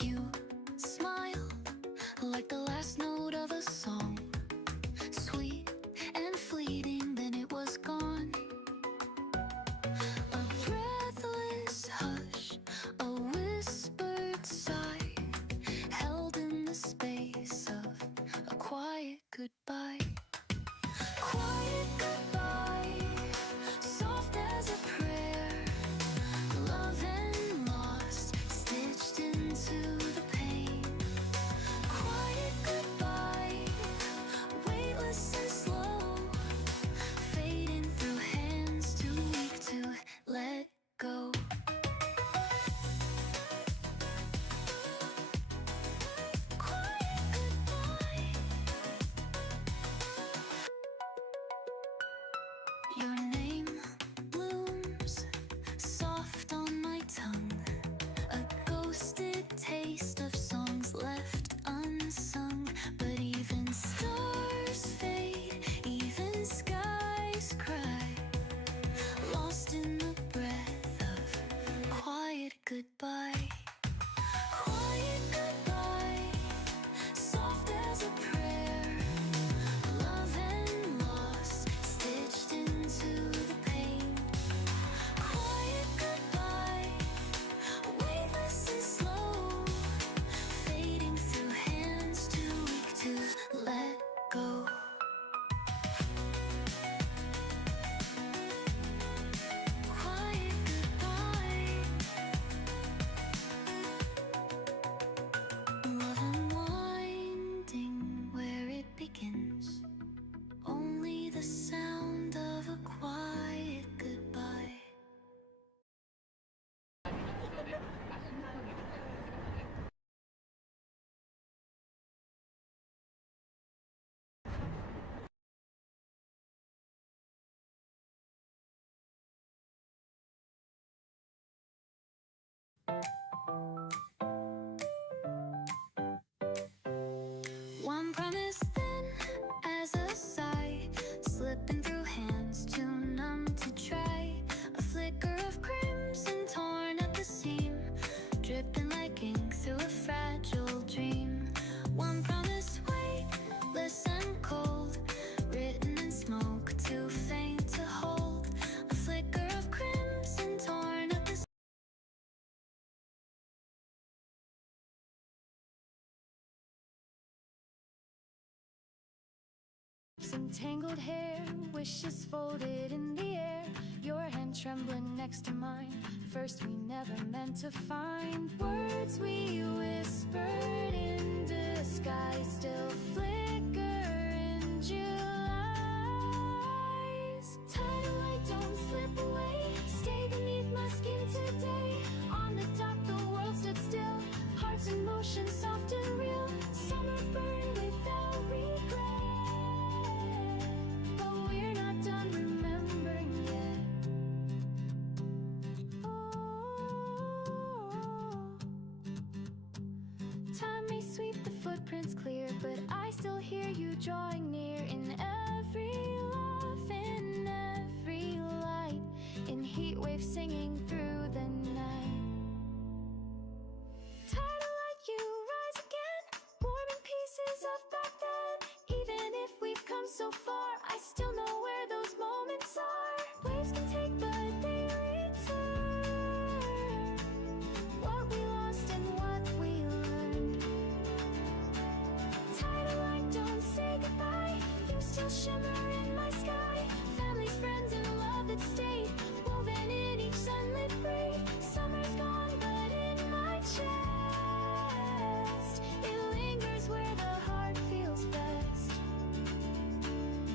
You smile like the last note of a song, sweet and fleeting, then it was gone. A breathless hush, a whispered sigh, held in the space of a quiet goodbye. Quiet goodbye, soft as a prayer, love and lost stitched into the pain. Quiet goodbye, weightless and slow, fading through hands too weak to let go. Quiet goodbye. Your name blooms soft on my tongue, a ghosted taste of songs left unsung. But even stars fade, even skies cry, lost in the breath of quiet goodbye. Quiet goodbye, soft as a prayer, love and loss stitched into the pain. Quiet goodbye, weightless and slow, fading through hands too weak to let go. Quiet goodbye. Love unwinding where it begins, only the sound of a quiet goodbye. One promise then, as a sigh, slipping through hands too numb to try. A flicker of crimson torn at the seam, dripping like ink through a fragile dream. One promise weightless and cold, written in smoke too faint to hold. A flicker of crimson torn at the some tangled hair, wishes folded in the air, your hand trembling next to mine. First we never meant to find words we whispered in disguise, still flicker in July's. Tidal light, don't slip away, stay beneath my skin today. On the dock the world stood still, hearts in motion, soft and real. Summer burned without regret, but we're not done remembering yet. Time may sweep the footprints clear, but I still hear you drawing near in every laugh, in every light, in heat waves singing through the night. Tidal light, you rise again, warming pieces of back then. Even if we've come so far, I still know where those moments are. Waves can take, but they return. What we lost and what we learned. Tidal light, don't say goodbye, you still shimmer in my sky. Families, friends, and love that stayed, woven in each sunlit braid. Summer's gone, but in my chest, it lingers where the heart feels best.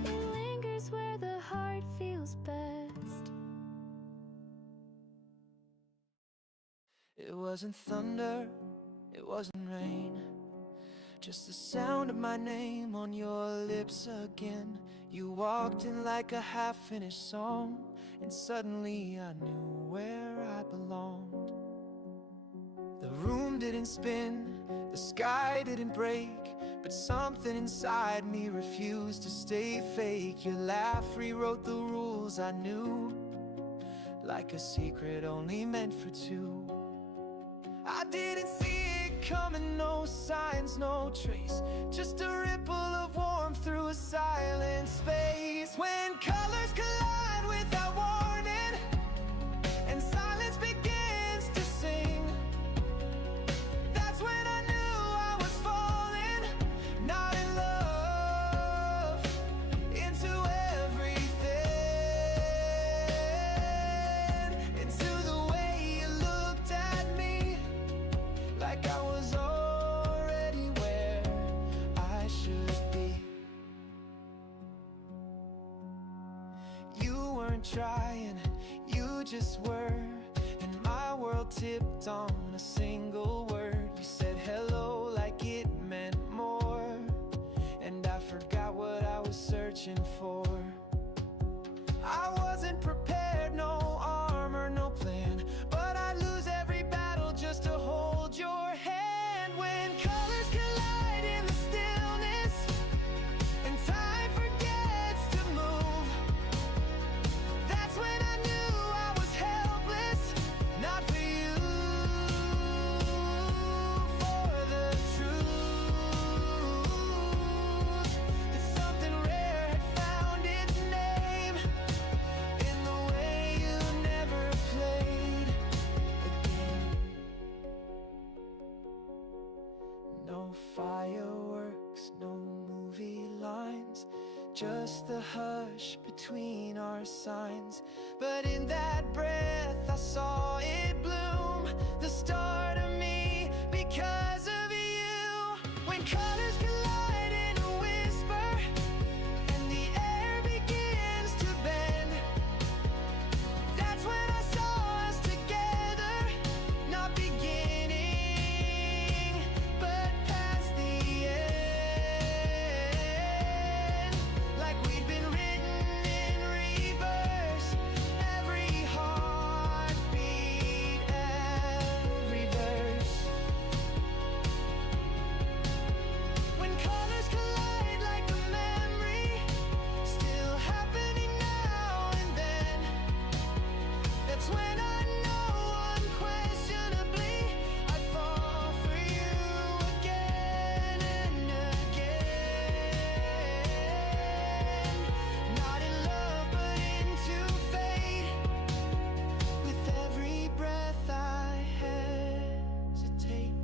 It lingers where the heart feels best. It wasn't thunder, it wasn't rain, just the sound of my name on your lips again. You walked in like a half-finished song, and suddenly I knew where I belonged. The room didn't spin, the sky didn't break, but something inside me refused to stay fake. Your laugh rewrote the rules I knew, like a secret only meant for two. I didn't see it coming, no signs, no trace. Just a ripple of warmth through a silent space. When colors collide without warning, and silence begins to sing, that's when I knew I was falling, not in love, into everything, into the way you looked at me, like I was already where I should be. You weren't trying, you just were, and my world tipped on a single word. You said hello like it meant more, and I forgot what I was searching for. I wasn't prepared, no armor, no plan, but I'd lose every battle just to hold your hand. When colors collide in the stillness, and time forgets to move, that's when I knew I was helpless, not for you, for the truth, that something rare had found its name in the way you never played again. No fireworks, no movie lines, just the hush between our signs. But in that breath I saw it bloom, the start of me because of you. When colors collide in a whisper, and the air begins to bend, that's when I saw us together, not beginning, but past the end, like we'd been written in reverse, every heartbeat, every verse. When colors collide like a memory, still happening now and then, that's when I know unquestionably I'd fall for you again and again. Not in love but into fate, with every breath I hesitate.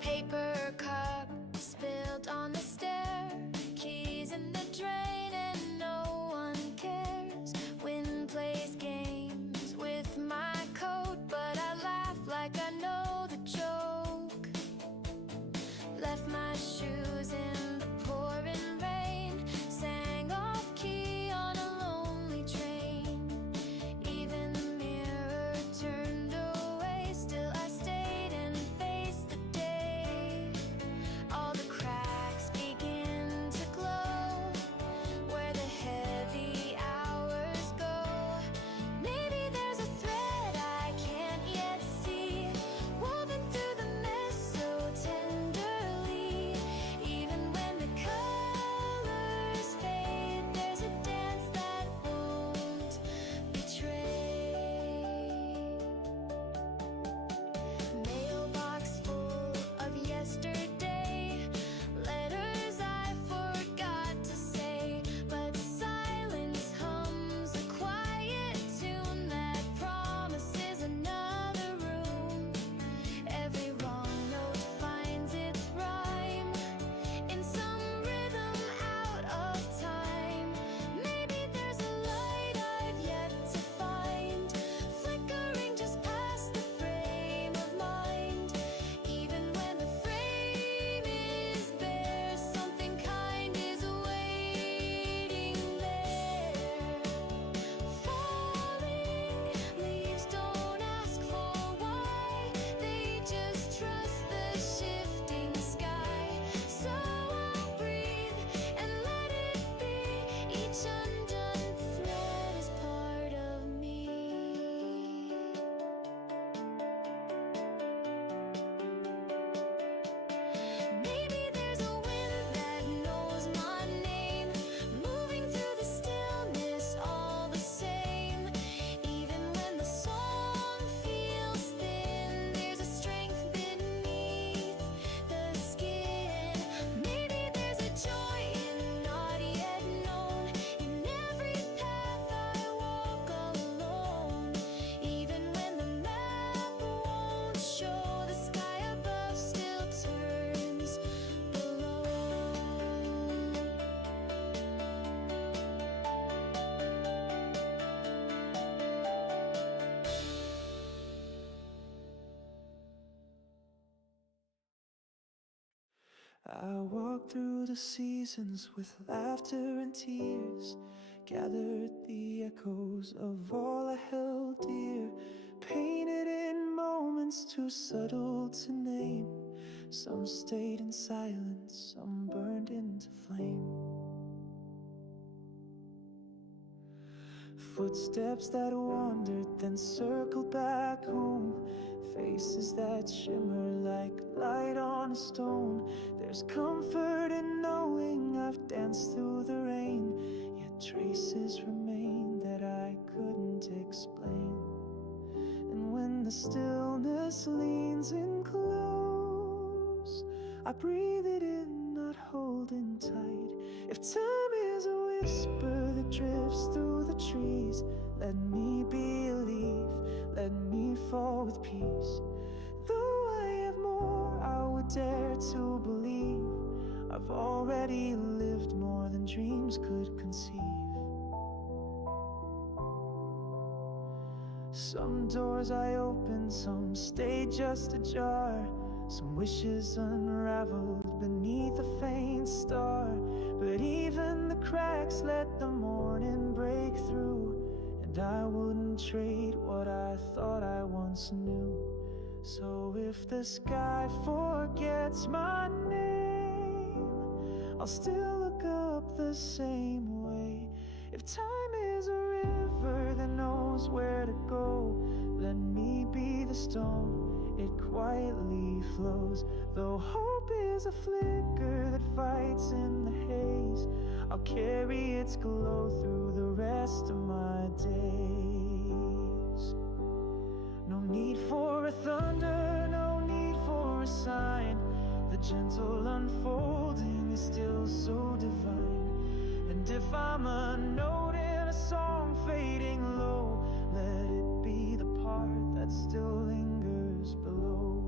Paper cup spilled on the stair, keys in the drain, and no one cares. Wind plays games with my coat, but I laugh like I know the joke. Left my shoes in the pouring rain, sang off key on a lonely train. Even the mirror turned away, still I stayed and faced the day. I walked through the seasons with laughter and tears, gathered the echoes of all I held dear, painted in moments too subtle to name. Some stayed in silence, some burned into flame. Footsteps that wandered, then circled back home. Faces that shimmer like light on a stone. There's comfort in knowing I've danced through the rain, yet traces remain that I couldn't explain. And when the stillness leans in close, I breathe it in, not holding tight. If time is a whisper that drifts through the trees, let me be a leaf, let me fall with peace. Though I have more, I would dare to believe I've already lived more than dreams could conceive. Some doors I opened, some stayed just ajar. Some wishes unraveled beneath a faint star. But even the cracks let the morning break through, and I wouldn't trade what I thought I once knew. So if the sky forgets my name, I'll still look up the same way. If time is a river that knows where to go, let me be the stone, it quietly flows. Though hope is a flicker that fights in the haze, I'll carry its glow through the rest of my days. No need for a thunder, no need for a sign. The gentle unfolding is still so divine. And if I'm a note in a song fading low, let it be the part that still lingers below.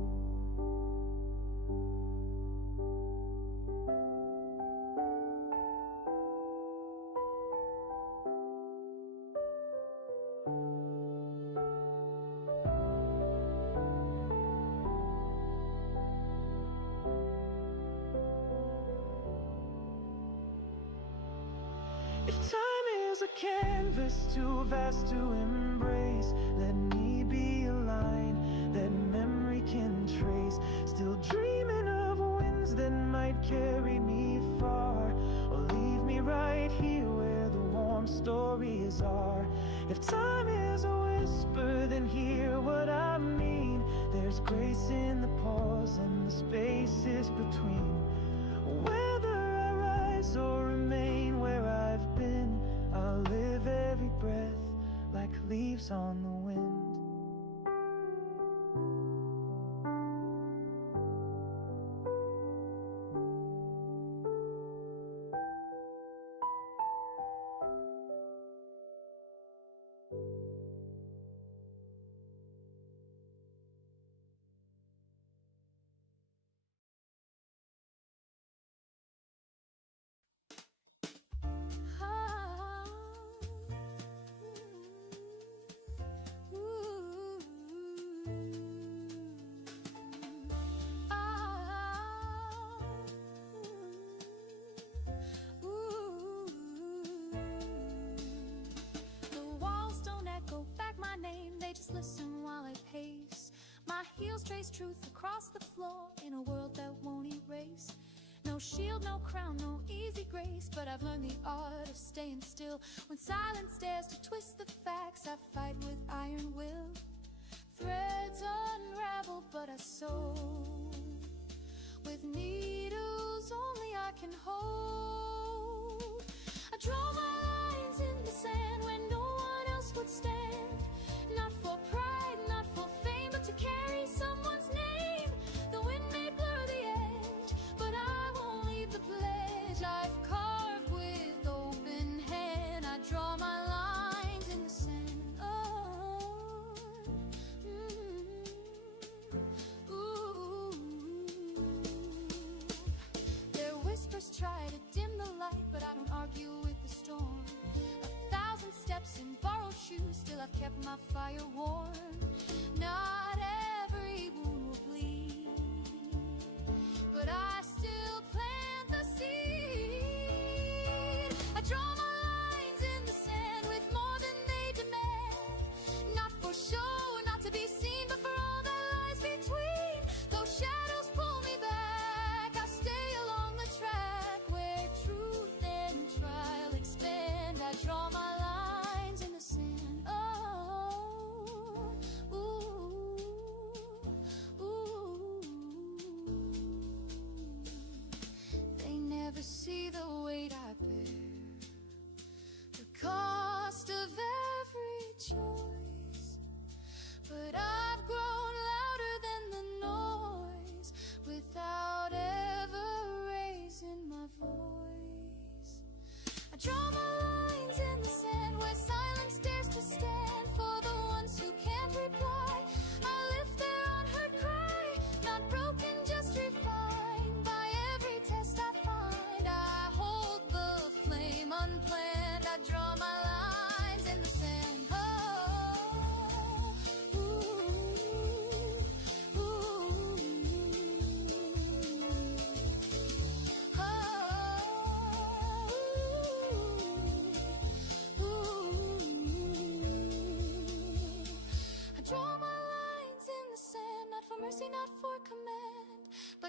If time is a canvas too vast to embrace, let me be a line that memory can trace. Still dreaming of winds that might carry me far, or leave me right here where the warm stories are. If time is a whisper, then hear what I mean. There's grace in the pause and the spaces between. Whether I rise or remain where I've been, I'll live every breath like leaves on the wind. Listen while I pace. My heels trace truth across the floor in a world that won't erase. No shield, no crown, no easy grace, but I've learned the art of staying still. When silence dares to twist the facts, I fight with iron will. Threads unravel, but I sew with needles only I can hold. I draw my lines in the sand when no one else would stand. Not for pride, not for fame, but to carry someone's name. The wind may blur the edge, but I won't leave the pledge I've carved with open hand. I draw my lines in the sand. Their whispers try to dim the light, but I don't argue with the storm. Steps in borrowed shoes, still I've kept my fire warm. Not every wound will bleed, but I still play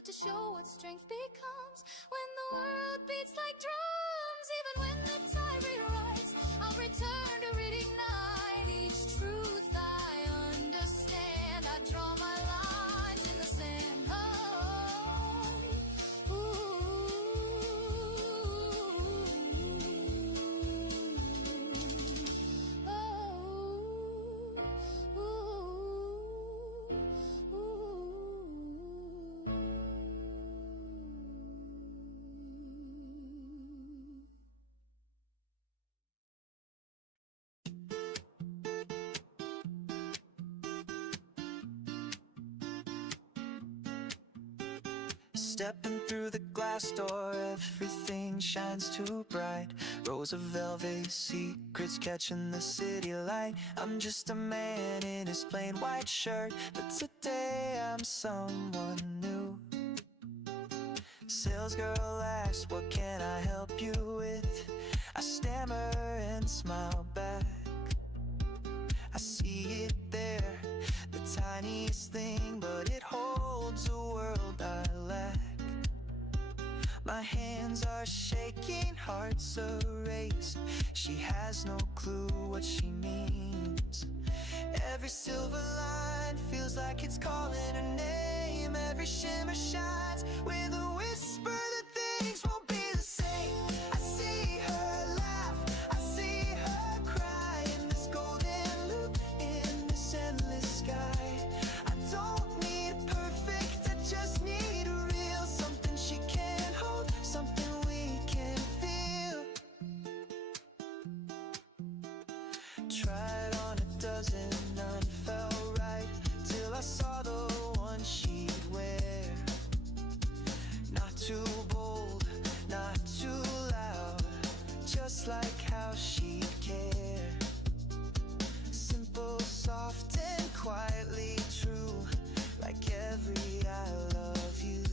but to show what strength becomes when the world beats like drums. Even when the tide rewrites, I'll return to reignite each truth I understand. I draw my lines in the sand. Oh, Stepping through the glass door, everything shines too bright. Rows of velvet secrets catching the city light. I'm just a man in his plain white shirt, but today I'm someone new. Sales girl asks, what can I help you with? I stammer and smile back. I see it there, the tiniest thing, but it holds a world I lack. My hands are shaking, hearts erased. She has no clue what she means. Every silver line feels like it's calling her name. Every shimmer shines with a whisper that things won't be the same. I see her laugh, I see her cry in this golden loop, in this endless sky. I don't need perfect, I just need a real something she can hold, something we can feel. Tried on a dozen, none felt right, till I saw the one she'd wear. Not too bold, not too loud, just like how she'd care. Simple, soft, and quietly true, like every I love you.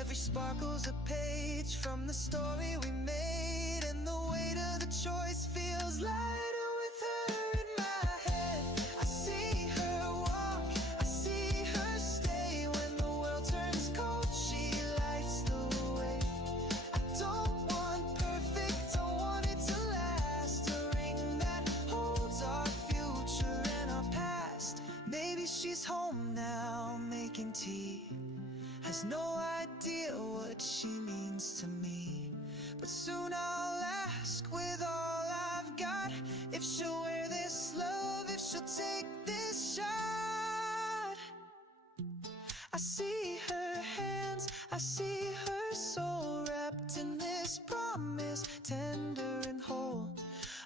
Every sparkle's a page from the story we made, and the weight of the choice feels lighter with her in my head. I see her walk, I see her stay. When the world turns cold, she lights the way. I don't want perfect, I want it to last. A ring that holds our future and our past. Maybe she's home now, making tea. Has no idea what she means to me, but soon I'll ask with all I've got if she'll wear this love, if she'll take this shot. I see her hands, I see her soul wrapped in this promise, tender and whole.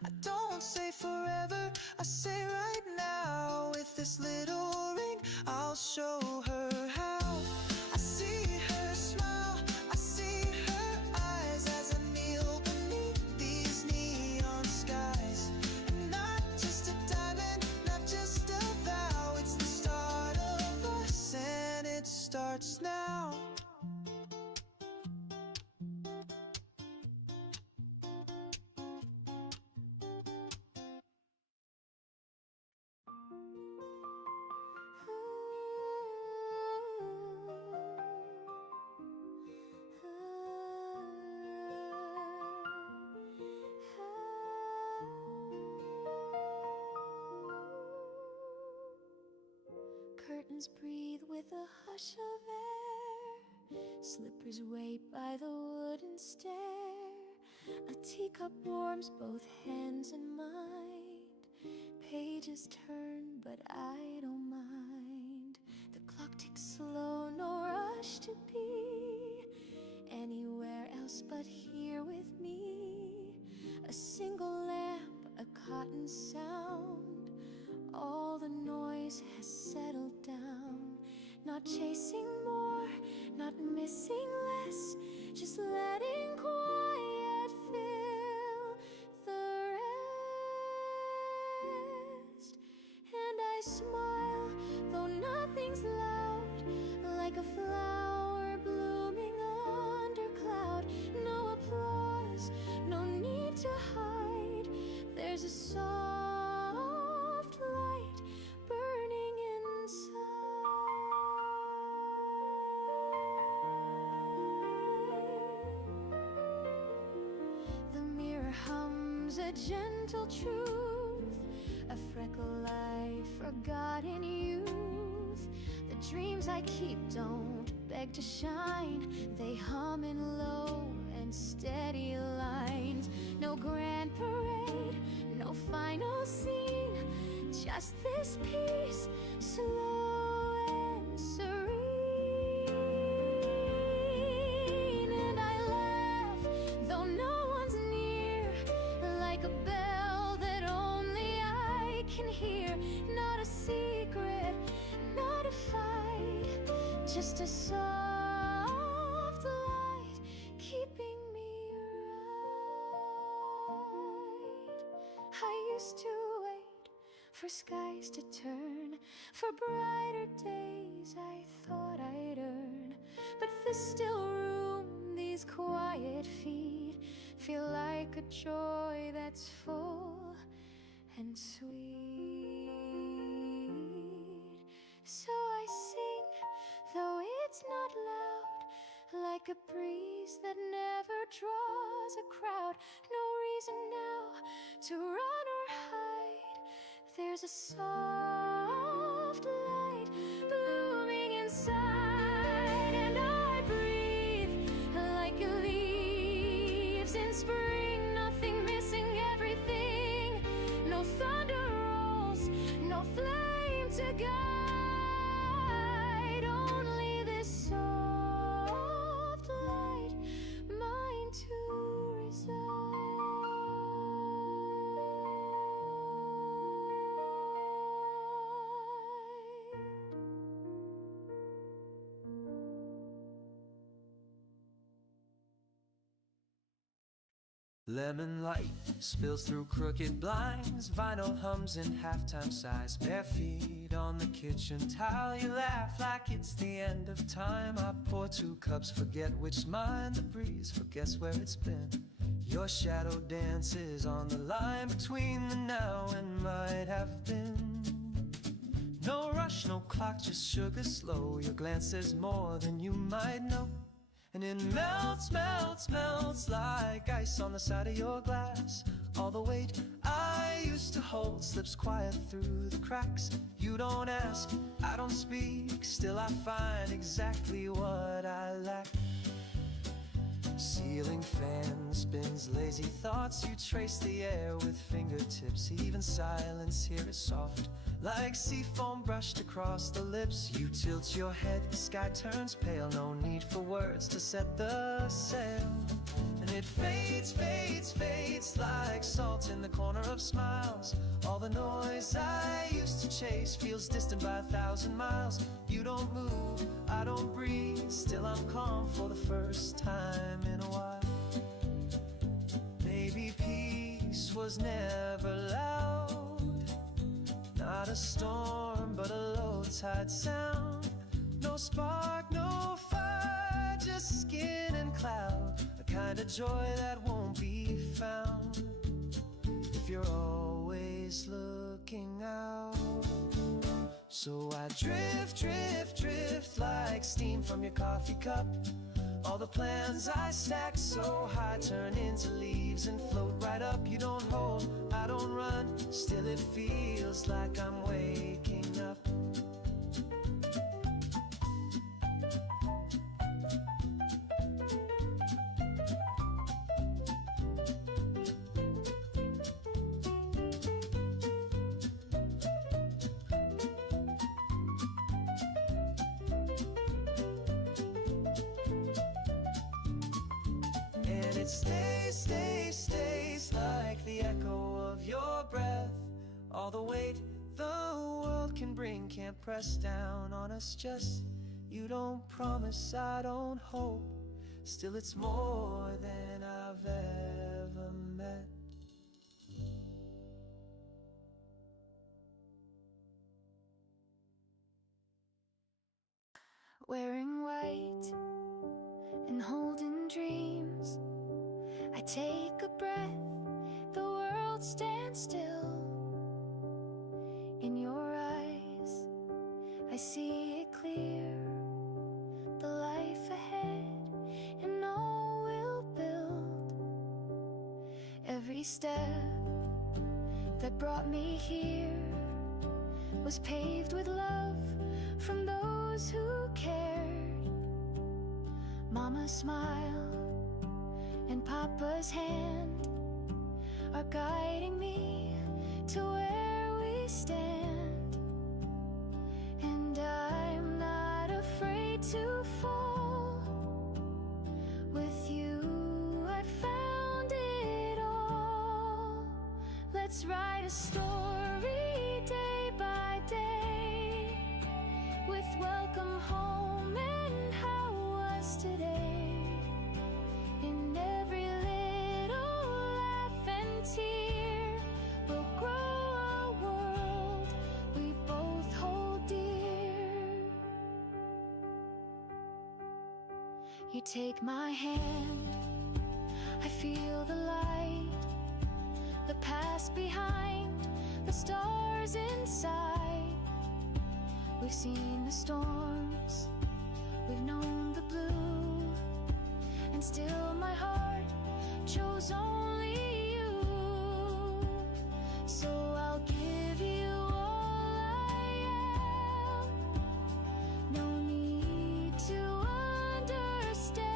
I don't say forever, I say right now. With this little ring, I'll show her how. I see her smile, I see her eyes as I kneel beneath these neon skies. And not just a diamond, not just a vow, it's the start of us, and it starts now. Curtains breathe with a hush of air. Slippers wait by the wooden stair. A teacup warms both hands and mind. Pages turn, but I don't mind. The clock ticks slow, no rush to be anywhere else but here with me. A single lamp, a cotton sound. All the noise has settled down. Not chasing more, not missing less, just letting quiet fill the rest. And I smile, though nothing's loud, like a flower blooming under cloud. No applause, no need to hide. There's a soft light burning inside. comes a gentle truth, a freckle I forgot in youth. The dreams I keep don't beg to shine, they hum in low and steady lines. No grand parade, no final scene, just this peace, slow and serene. And I laugh, though no one's near, like a bell that only I can hear. Not a secret, not a fight, just a soft light keeping me right. I used to wait for skies to turn, for brighter days I thought I'd earn. But this still room, these quiet feet, feel like a joy that's full and sweet. So I sing, though it's not loud, like a breeze that never draws a crowd. No reason now to run or hide, there's a soft light blooming inside. And I breathe like leaves in spring, nothing missing, everything. No thunder rolls, no flame to guide, only this soft light, mine to reside. Lemon light spills through crooked blinds, vinyl hums in halftime sighs. Bare feet on the kitchen tile, you laugh like it's the end of time. I pour 2 cups, forget which's mine. The breeze forgets where it's been. Your shadow dances on the line between the now and might have been. No rush, no clock, just sugar slow. Your glance says more than you might know. And it melts, melts, melts like ice on the side of your glass. All the weight I used to hold slips quiet through the cracks. You don't ask, I don't speak, still I find exactly what I lack. Ceiling fan spins lazy thoughts, you trace the air with fingertips. Even silence here is soft, like seafoam brushed across the lips. You tilt your head, the sky turns pale. No need for words to set the sail. And it fades, fades, fades like salt in the corner of smiles. All the noise I used to chase feels distant by 1,000 miles. You don't move, I don't breathe, still I'm calm for the first time in a while. Maybe peace was never loud, not a storm, but a low tide sound. No spark, no fire, just skin and cloud. A kind of joy that won't be found if you're always looking out. So I drift, drift, drift like steam from your coffee cup. All the plans I stack so high turn into leaves and float right up. You don't hold, I don't run, still it feels like I'm waking up. It stays, stays, stays like the echo of your breath. All the weight the world can bring can't press down on us. Just you don't promise, I don't hope. Still it's more than I've ever met. Wearing white and holding dreams, I take a breath, the world stands still. In your eyes, I see it clear, the life ahead and all we'll build. Every step that brought me here was paved with love from those who cared. Mama's smile and Papa's hand are guiding me to where we stand. And I'm not afraid to fall. With you I found it all. Let's write a story day by day, with welcome home and how was today. In every little laugh and tear, we'll grow a world we both hold dear. You take my hand, I feel the light, the past behind, the stars inside. We've seen the storms, we've known the blue, and still my heart chose only you. So I'll give you all I am. No need to understand.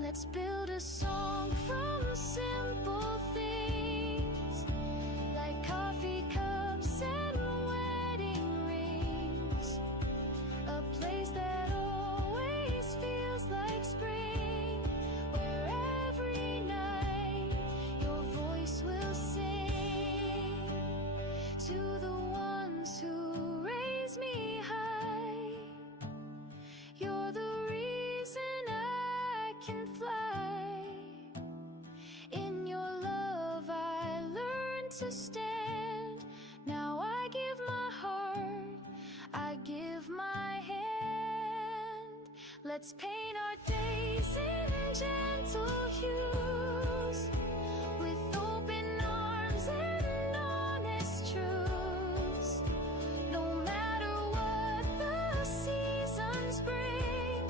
Let's build a song from simple things, like coffee cups and wedding rings. A place that always feels like spring, where every night your voice will sing. To the ones who raise me high, you're the reason I can fly. In your love I learned to stand. Now I give my heart, I give my hand. Let's paint our days in gentle hues, with open arms and honest truths. No matter what the seasons bring,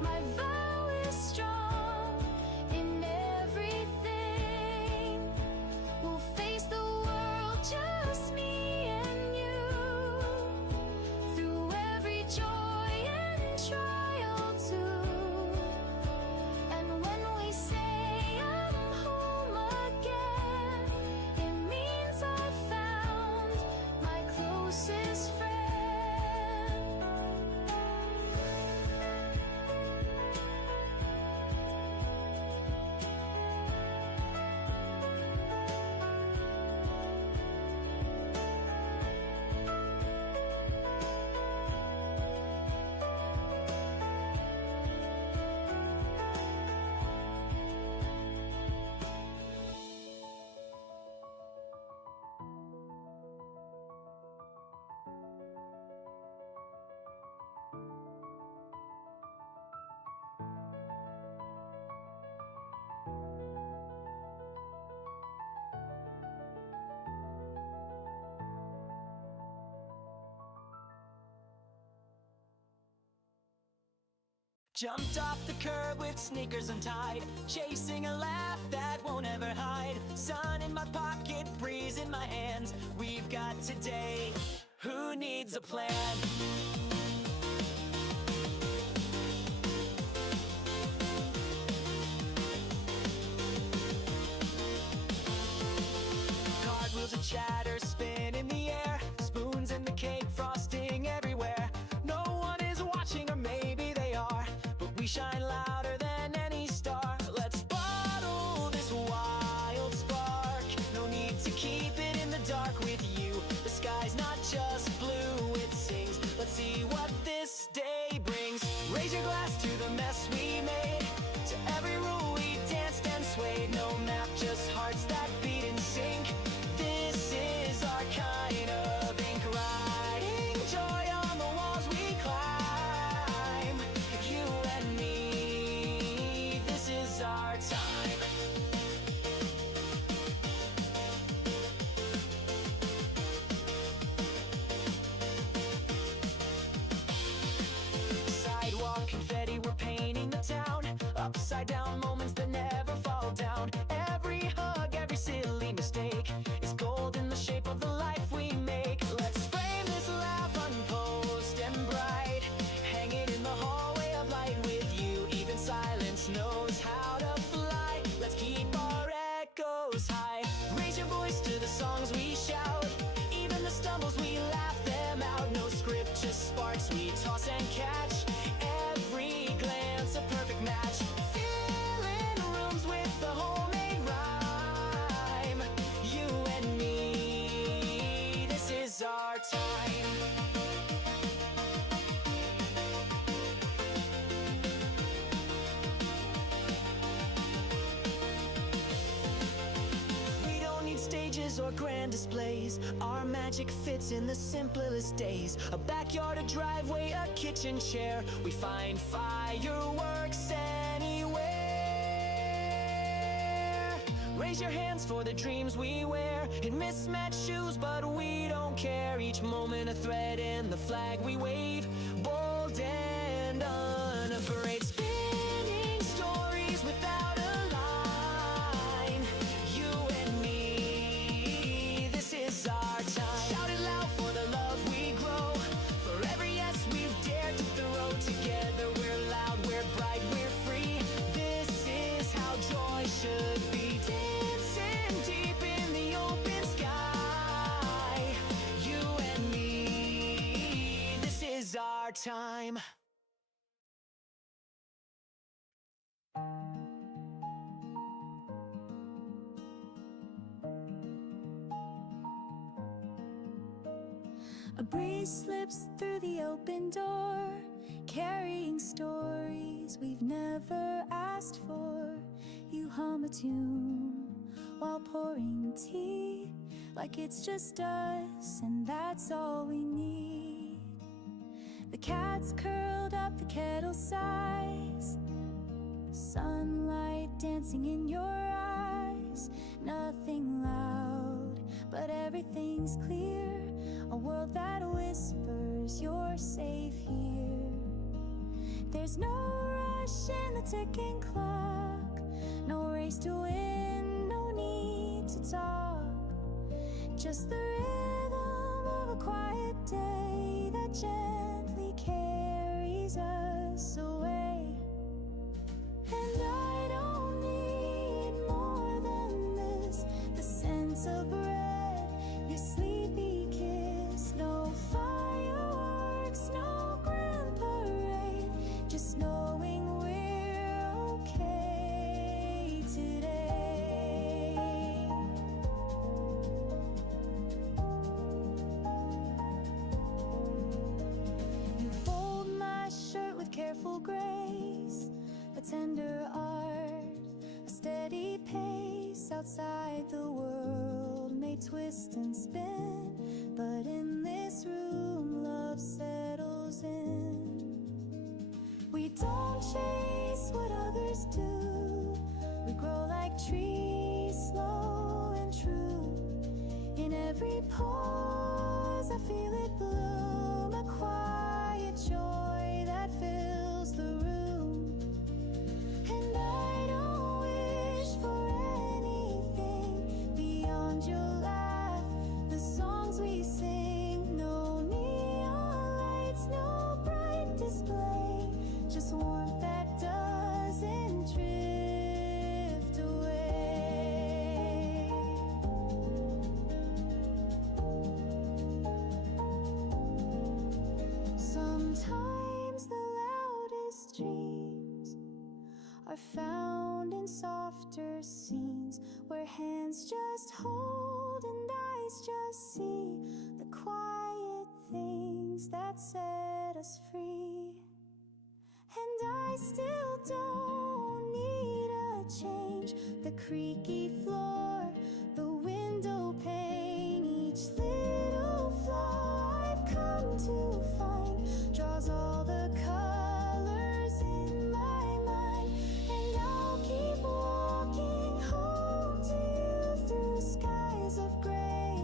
my vow is strong in everything. We'll face the world, just me and you, through every joy and trial too. And when we say I'm home again, it means I've found my closest friend. Jumped off the curb with sneakers untied, chasing a laugh that won't ever hide. Sun in my pocket, breeze in my hands. We've got today. Who needs a plan? Cartwheels of chatter spin in the air, spoons in the cake, frosting everywhere. No one is watching, or maybe they are, but we shine louder than any star. Let's bottle this wild spark. No need to keep it in the dark with you. The sky's not just blue, it sings. Let's see what parties or grand displays. Our magic fits in the simplest days. A backyard, a driveway, a kitchen chair. We find fireworks anywhere. Raise your hands for the dreams we wear. In mismatched shoes, but we don't care. Each moment a thread in the flag we wave. Bold and unafraid. Spinning stories without a line. You and me, this is our time. Shout it loud for the love we grow. For every yes we've dared to throw. Together we're loud, we're bright, we're free. This is how joy should be. Dancing deep in the open sky. You and me, this is our time. A breeze slips through the open door, carrying stories we've never asked for. You hum a tune while pouring tea, like it's just us and that's all we need. The cat's curled up, the kettle sighs, sunlight dancing in your eyes. Nothing loud, but everything's clear. A world that whispers you're safe here. There's no rush in the ticking clock, no race to win, no need to talk. Just the rhythm of a quiet day that gently carries us away. And I don't need more than this, the sense of bread, your sleepy kiss. No fireworks, no grand parade, just knowing we're okay today. You fold my shirt with careful grace, a tender art, a steady pace. Outside the world may twist and spin, but in this room love settles in. We don't chase what others do, we grow like trees, slow and true. In every pause I feel it bloom, a quiet joy that fills the room. And I don't wish for anything beyond your laugh, the songs we sing. No neon lights, no bright display, just warmth that doesn't drift away. Sometimes the loudest dreams are found in softer scenes, where hands just hold and eyes just see the quiet things that set us free. And I still don't need a change, the creaky floor, the window pane, each little flaw I've come to find draws all the colors in my mind. And I'll keep walking home to you through skies of gray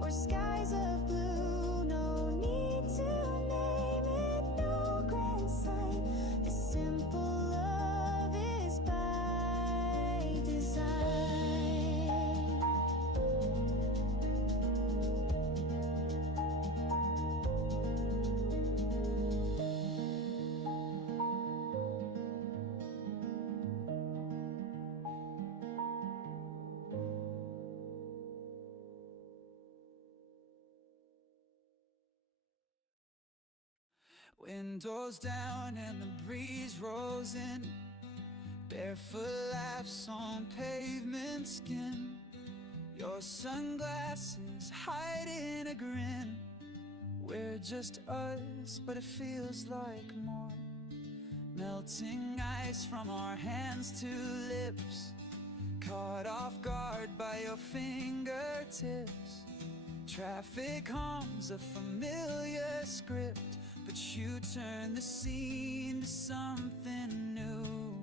or skies of blue. No need to name it, no grand sign. This simple love is by design. Windows down and the breeze rolls in, barefoot laughs on pavement skin. Your sunglasses hiding a grin. We're just us, but it feels like more. Melting ice from our hands to lips, caught off guard by your fingertips. Traffic hums a familiar script, but you turn the scene to something new.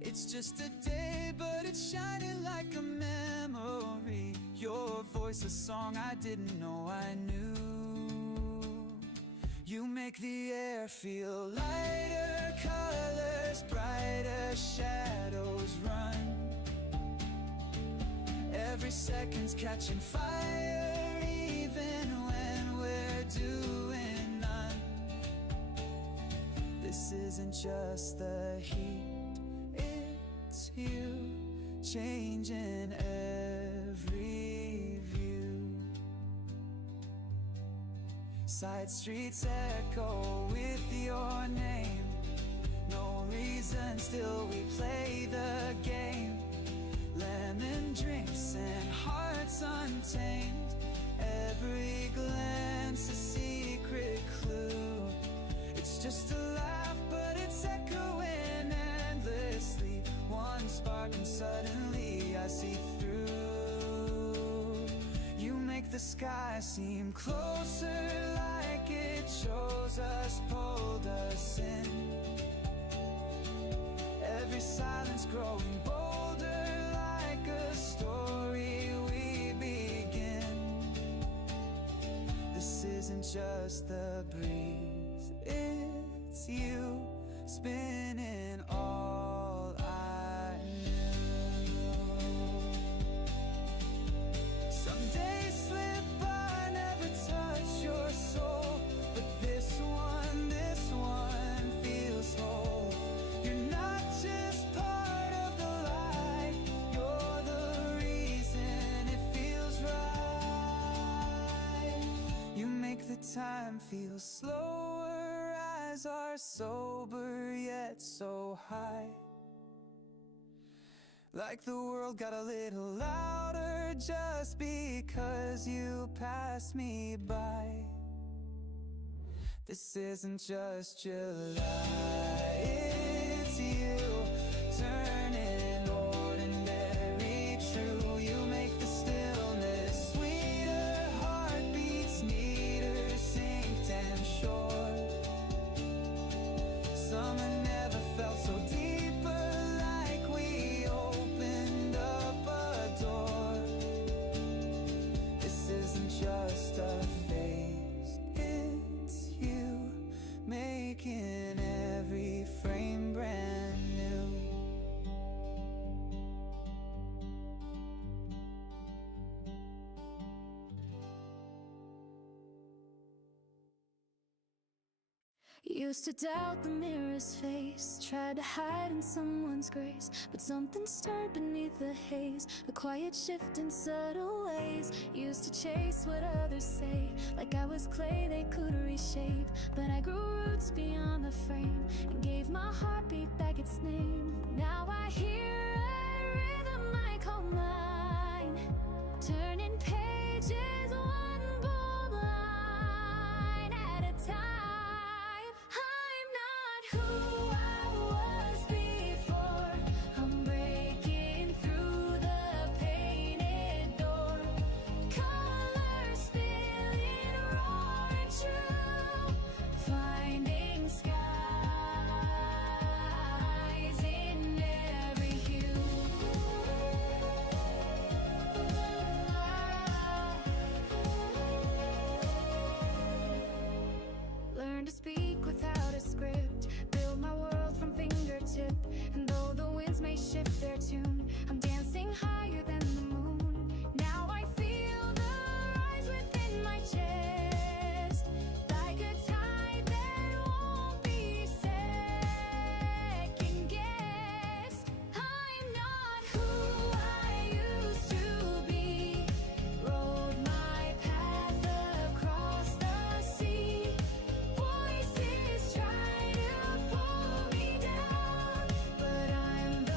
It's just a day, but it's shining like a memory. Your voice, a song I didn't know I knew. You make the air feel lighter, colors brighter, shadows run. Every second's catching fire, even when we're doing none. This isn't just the heat, it's you changing every view. Side streets echo with your name. No reason, still we play the game. Lemon drinks and hearts untamed. Every glance a secret clue. It's just a laugh, but it's echoing endlessly. One spark and suddenly I see through. You make the sky seem closer, like it chose us, pulled us in. Every silence growing bolder, like a story we begin. This isn't just the breeze, it's you spinning all I knew. Some days slip by, never touch your soul, but this one feels whole. You're not just part of the light, you're the reason it feels right. You make the time feel slower, eyes are sober yet so high. Like the world got a little louder just because you passed me by. This isn't just July, it's you turning ordinary true. You make the stillness sweeter, heartbeats neater, synced and short. Summer never felt so deeper, like we opened up a door. This isn't just a phase, it's you making every frame brand new. Used to doubt the mirror's face, tried to hide in someone's grace, but something stirred beneath the haze, a quiet shift in subtle ways. Used to chase what others say, like I was clay they could reshape, but I grew roots beyond the frame and gave my heartbeat back its name. Now I hear a rhythm I call mine, turning pages one bold line at a time. Who I was before, I'm breaking through the painted door. Colors spilling raw and true, finding skies in every hue. Learn to speak without a script, build my world from fingertip, and though the winds may shift their tune, I'm dancing higher than the moon. Now I feel the rise within my chest, like a tide that won't be second guessed. I'm not who I used to be, rode my path across the sea. Voices try to pull me down, but I'm the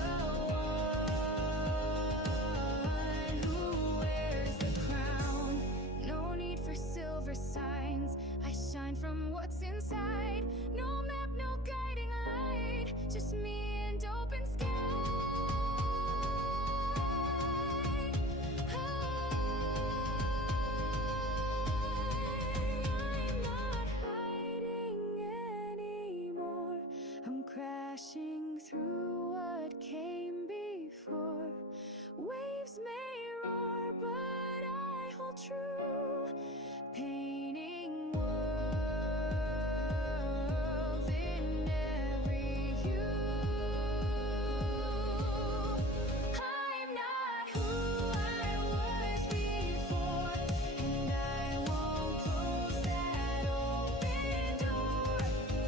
one true, painting worlds in every hue. I'm not who I was before, and I won't close that open door.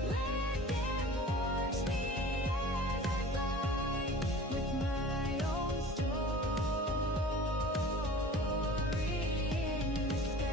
Let them watch me as I fly with my own story in the sky.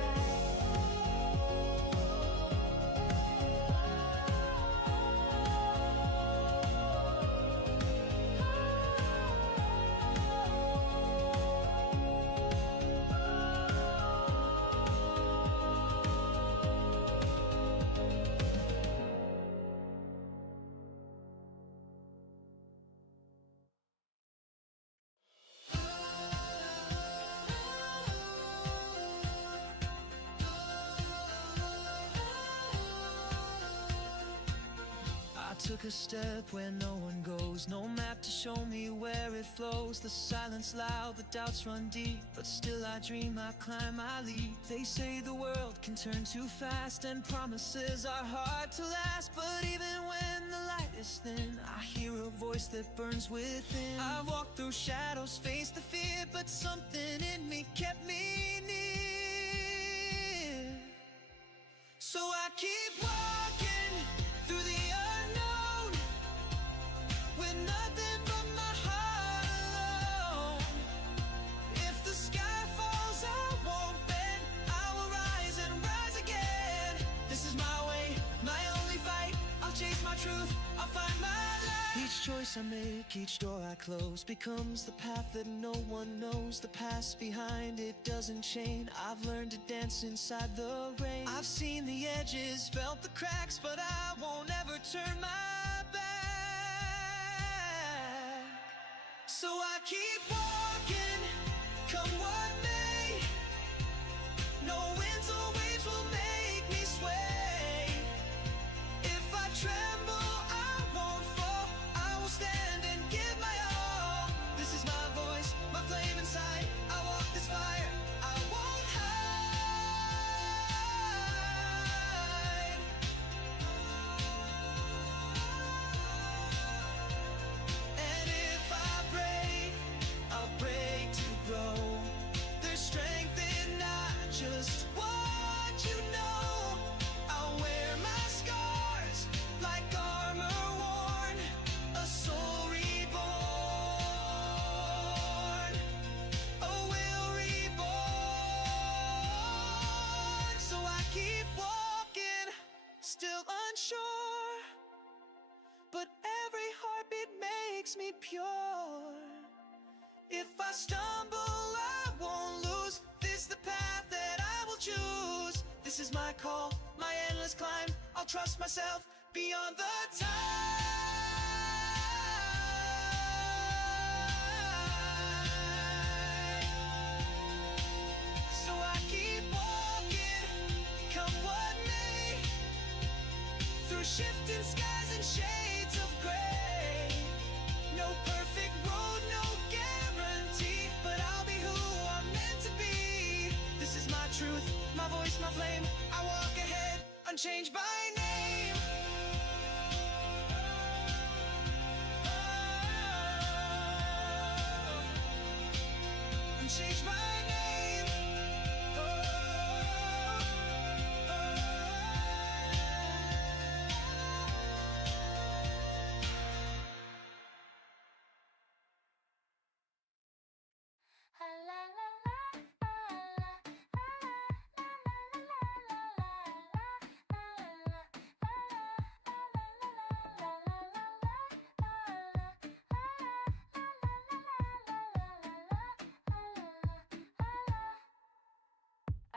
I took a step where no one goes, no map to show me where it flows. The silence loud, the doubts run deep, but still I dream, I climb, I leap. They say the world can turn too fast, and promises are hard to last. But even when the light is thin, I hear a voice that burns within. I've walked through shadows, faced the fear, but something in me kept me near. So I keep walking through the unknown, with nothing but my heart alone. If the sky falls, I won't bend, I will rise and rise again. This is my way, my only fight. I'll chase my truth, I'll find my light. Each choice I make, each door I close, becomes the path that no one knows. The past behind it doesn't change, I've learned to dance inside the rain. I've seen the edges, felt the cracks, but I won't ever turn my back. So I keep walking, come what may. No winds or waves will make me sway. If I tremble, I won't fall, I will stand and give my all. This is my voice, my flame inside. I walk this fire, I won't hide. And if I break, I'll break to grow. There's strength in not just what you know. I'll wear my scars like armor worn, a soul reborn, a will reborn. So I keep walking, still unsure, but every heartbeat makes me pure. If I stumble, I won't lose. This the path that I will choose. This is my call, my endless climb. I'll trust myself beyond the tide. So I keep walking, come what may, through shifting skies and shades of gray. No perfect road, no guarantee, but I'll be who I'm meant to be. This is my truth, my voice, my flame. I walk ahead, unchanged by name. Unchanged by name.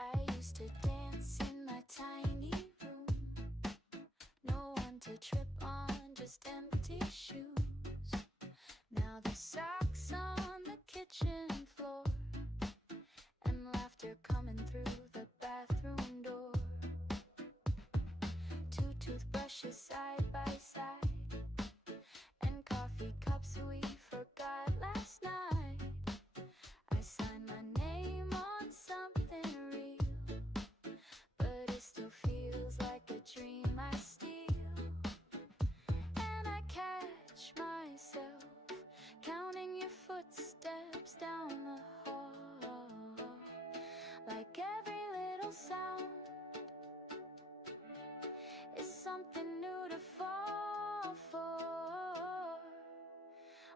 I used to dance in my tiny room, no one to trip on, just empty shoes. Now the socks on the kitchen floor, and laughter coming through the bathroom door. Two toothbrushes side by side, and coffee cups we forgot last night. I signed my name on something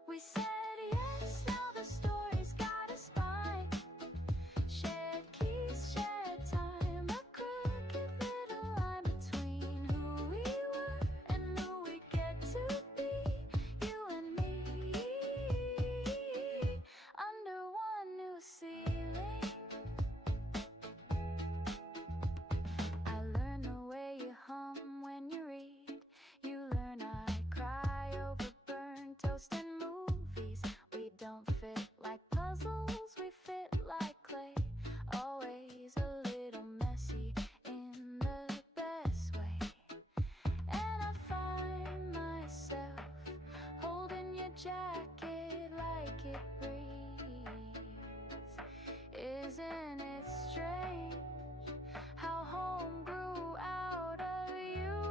We said yes, now the story's got a spine. Shared keys, shared time, a crooked little line between who we were and who we get to be. You and me, under one new ceiling. I learn the way you hum when you read. You learn I cry over burned toast and movies. We don't fit like puzzles, we fit like clay. Always a little messy in the best way. And I find myself holding your jacket like it breathes. Isn't it strange how home grew out of you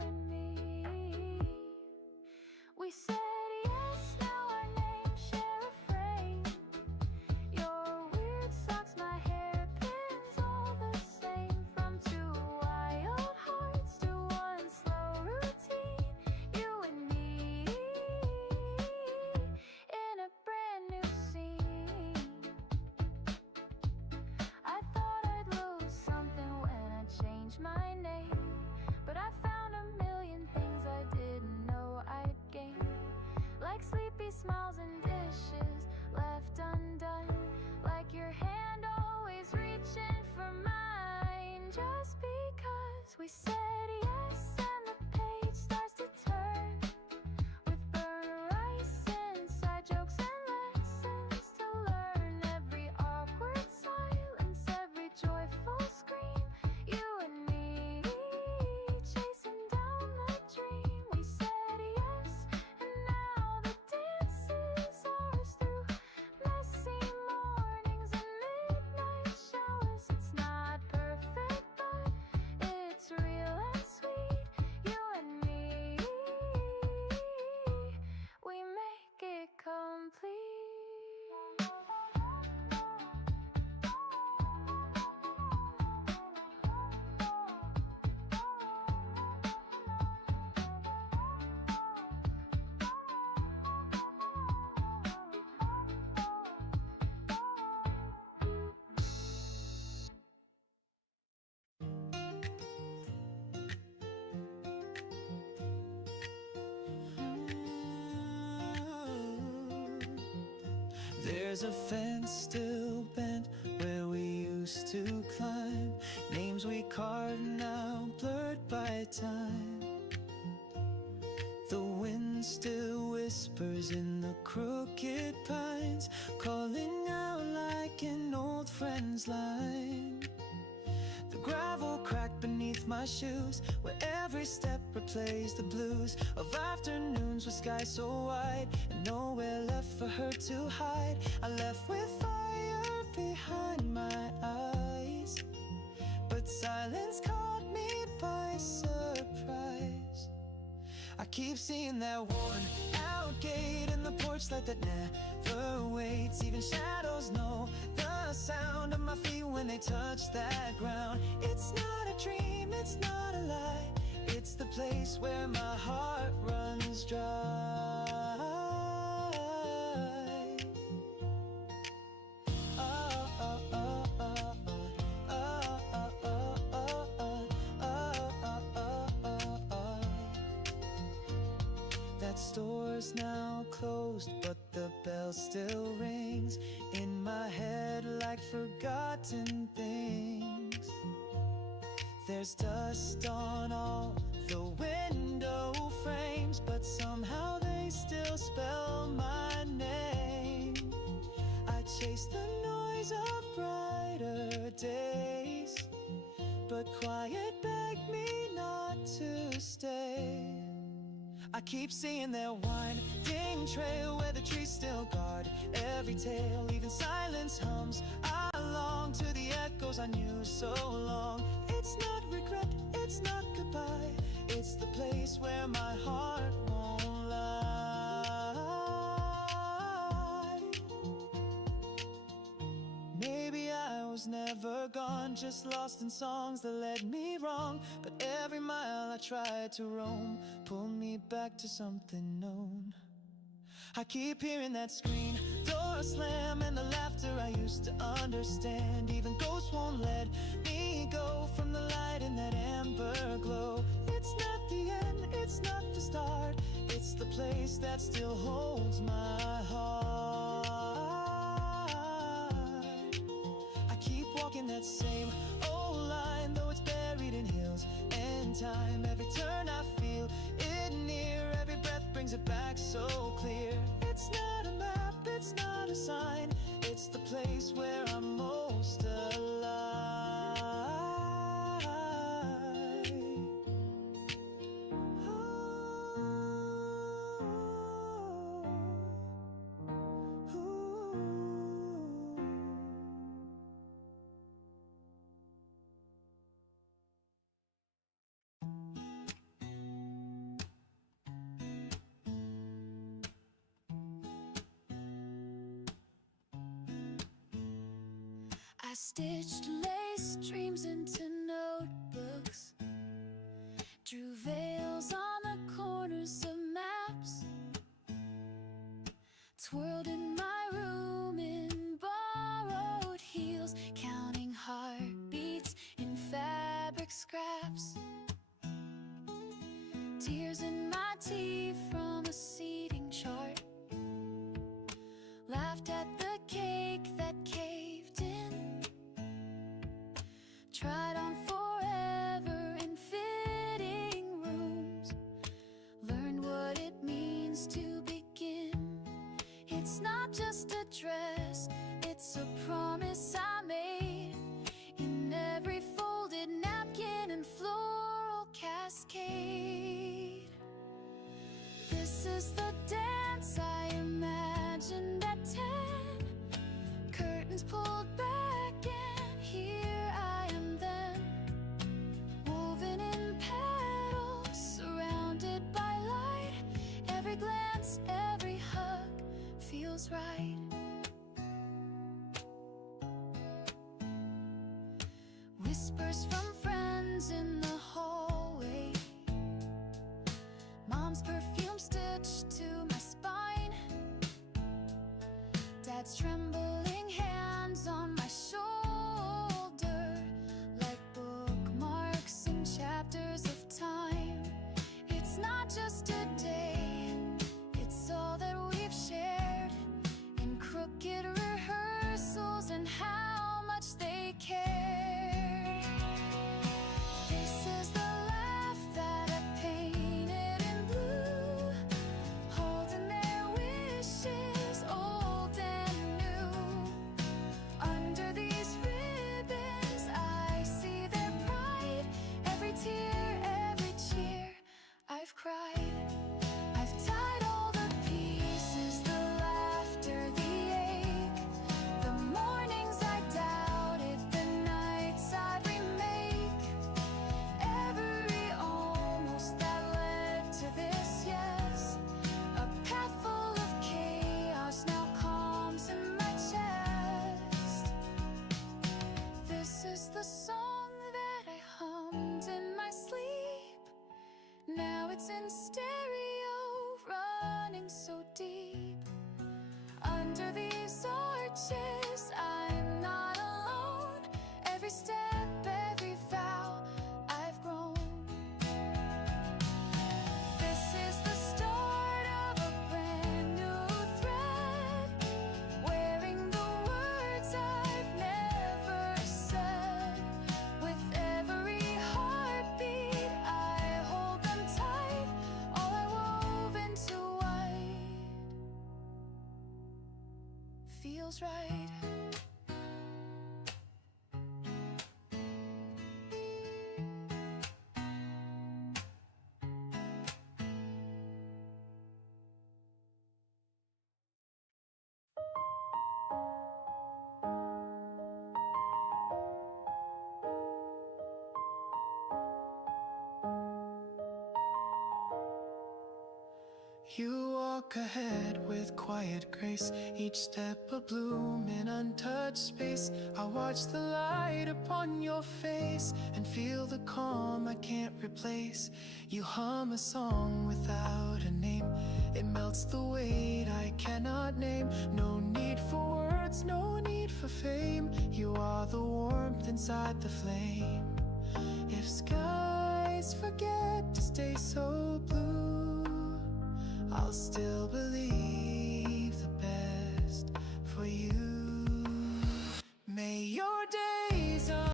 and me? We said yes, now our names share a frame. Your weird socks, my hairpins, all the same. From two wild hearts to one slow routine. You and me in a brand new scene. I thought I'd lose something when I changed my name, but I found a million things I didn't know I'd gain. Like sleepy smiles and dishes left undone. Like your hand always reaching for mine. Just because we said yes and the page starts to turn. With burnt rice, inside jokes and lessons to learn. Every awkward silence, every joyful scream. You and me chasing down the dream. We said yes, and now the dance is ours through messy mornings and midnight showers. It's not perfect, but it's real and sweet. You and me, we make it complete. There's a fence still bent where we used to climb. Names we carved now blurred by time. The wind still whispers in the crooked pines, calling out like an old friend's line. The gravel cracked beneath my shoes, where every step replays the blues of afternoons with sky so wide and nowhere left for her to hide. I left with fire behind my eyes, but silence caught me by surprise. I keep seeing that worn out gate and the porch light that never waits. Even shadows know the sound of my feet when they touch that ground. It's not a dream, it's not a lie. It's the place where my heart runs dry. That store's now closed, but the bell still rings in my head like forgotten things. There's dust on all the window frames, but somehow they still spell my name. I chase the noise of brighter days, but quiet begged me not to stay. I keep seeing their winding trail where the trees still guard every tale. Even silence hums along to the echoes I knew so long. It's not regret, it's not goodbye. It's the place where my heart won't lie. Maybe I was never gone, just lost in songs that led me wrong. But every mile I tried to roam pulled me back to something known. I keep hearing that screen door slam and the laughter I used to understand. Even ghosts won't let me go from the light in that amber glow. It's not the end, it's not the start, it's the place that still holds my heart. I keep walking that same old line, though it's buried in hills and time. Every turn I feel it near, every breath brings it back so clear. It's not a map, it's not a sign, it's the place where I'm most alive. I stitched lace dreams into notebooks, drew veils on the corners of maps, twirled in my room in borrowed heels, counting heartbeats in fabric scraps, tears in my tea from a seating chart, laughed at the cake that caved in, tried on forever in fitting rooms, learned what it means to begin. It's not just a dress, it's a promise I made in every folded napkin and floral cascade. This is the dance I imagined at 10, curtains pulled back and here I am then, woven in petals, surrounded by light. Every glance, every hug feels right. Whispers from friends in the hallway, mom's perfume stitched to my spine, dad's trembling hands on my shoulder, like bookmarks in chapters of time. It's not just a day, it's all that we've shared in crooked rehearsals and how much they cared. This is the laugh that I painted in blue, holding their wishes, old and new. Under these ribbons, I see their pride. Every tear, every cheer, I've cried. I've tied all the pieces, the laughter, the ache, the mornings I doubted, the nights I'd remake, every almost that led to this, yes. A path full of chaos now calms in my chest. This is the song that I hummed in my sleep. Now it's in stereo, running so deep. Under these arches, I'm not alone. Every step, every vow, I've grown. This is the start of a brand new thread, wearing the words I've never said. With every heartbeat, I hold them tight. All I wove into white feels right. You walk ahead with quiet grace, each step a bloom in untouched space. I watch the light upon your face and feel the calm I can't replace. You hum a song without a name, It melts the weight I cannot name. No need for words, no need for fame. You are the warmth inside the flame. If skies forget to stay so blue, I'll still believe.